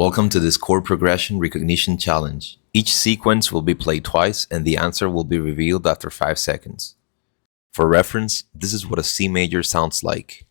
Welcome to this chord progression recognition challenge. Each sequence will be played twice and the answer will be revealed after 5 seconds. For reference, this is what a C major sounds like.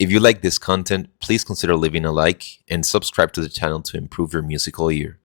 If you like this content, please consider leaving a like and subscribe to the channel to improve your musical ear.